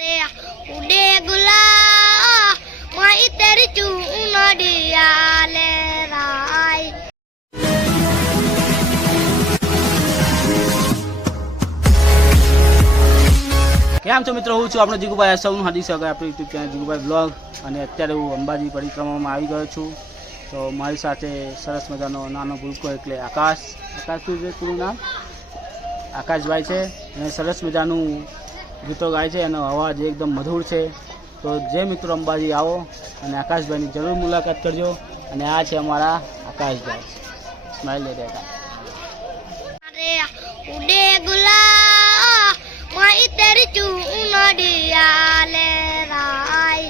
उड़े गुला माई तेरी चूनड़िया ले राय। કેમ છો મિત્રો, હું છું આપણો જીગુભાઈ. સૌનું હાર્દિક સ્વાગત આપણું યુટ્યુબ ચેનલ જીગુભાઈ બ્લોગ. અને અત્યારે હું અંબાજી પરિક્રમામાં આવી ગયો છું. તો મારી સાથે સરસ મજાનો નાનો ભૂલકો એટલે આકાશ શું છે પૂરું નામ? આકાશભાઈ છે. અને સરસ મજાનું ગીતો ગાય છે. એનો અવાજ એકદમ મધુર છે. તો જે મિત્રો અંબાજી આવો અને આકાશભાઈની જરૂર મુલાકાત કરજો. અને આ છે અમારા આકાશભાઈ. સ્માઈલ દે દેતા. उड़े गुला माई तेरी चूनड़िया ले राय।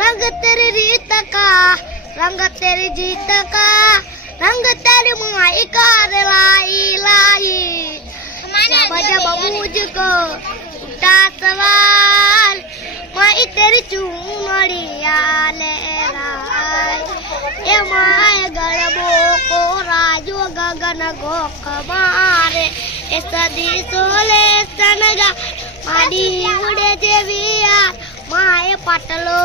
रंग तेरी रीत का रंग तेरी जीत का रंग तेरी माई का लाई लाई। जब जब मुझको उठा सवाल माई तेरी चूनड़िया ले राय। ए माय गरबो को राजो गगन गोख मारे ए सदी सोले सनगा माडी उड़े जेविया माय पाटलो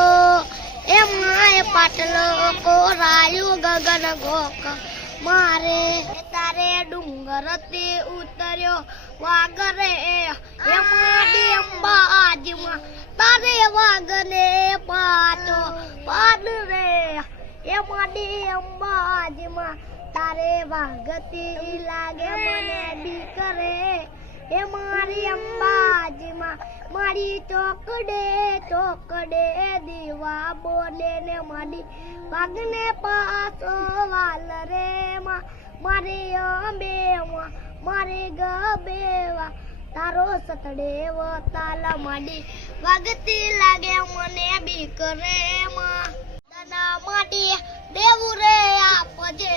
को राजो गगन गोख मारे। तारे डूंगर ते उतर्यो वागरे ए माडी अंबाजी मा तारे वागने पाचो पाद रे ए माडी अंबाजी मा तारे वागती लागे मने बीक रे। ए मारी अंबाजी मा मारी चोकड़े दीवा बोले ने माडी वागने पासो वाल रे मा मारे अंबे मा मारे गबेवा तारो सतड़े वो ताला माडी वागती लागे मने बीक रे मा दाना माटी देवु रे आपजे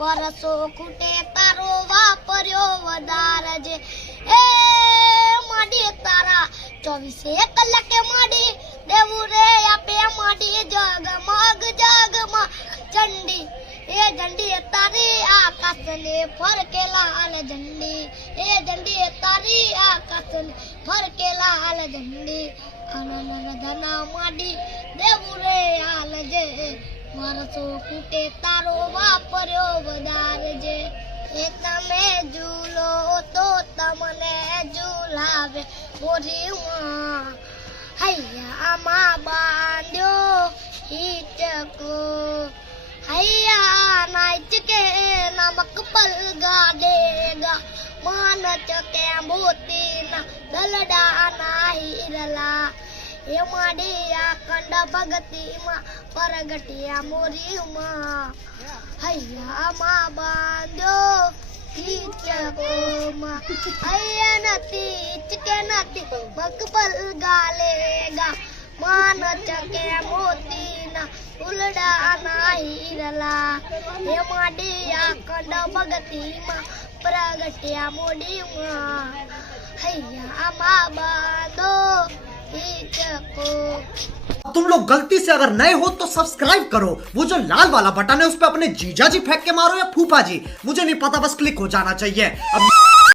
वरसो खूटे तारो वापर्यो वधारजे। ए माडी तारा 24 कलाके माडी देवु रे आपे माडी जगमग झंडी ए झंडी तारी आकाश ने फरके लाल झंडी ए झंडी तारी आकाश ने फरके लाल झंडी। अनन धना माडी देवु रे हाल जे वरसो फूटे तारो वापर्यो वधारजे। ए तमे झूलो तो तमने झूलावे मोरी मां हैया मा बांध्यो हीचको हैया नाच के नमक पल गाड़ेगा मान चके मोती ना दलडा ना हीरला। ए माडिया कंड भगती मा परगटिया मोरी मां हैया मा बांधो हीचको मा हैया नती चके नती मकबल गालेगा मान चके मोती ना उलड़ा ना हीरला। ए माडिया कंड भगती मा परगटिया मोरी मां हैया मा बांधो। तुम लोग गलती से अगर नए हो तो सब्सक्राइब करो, वो जो लाल वाला बटन है उस पे अपने जीजा जी फेंक के मारो या फूफा जी, मुझे नहीं पता, बस क्लिक हो जाना चाहिए। अब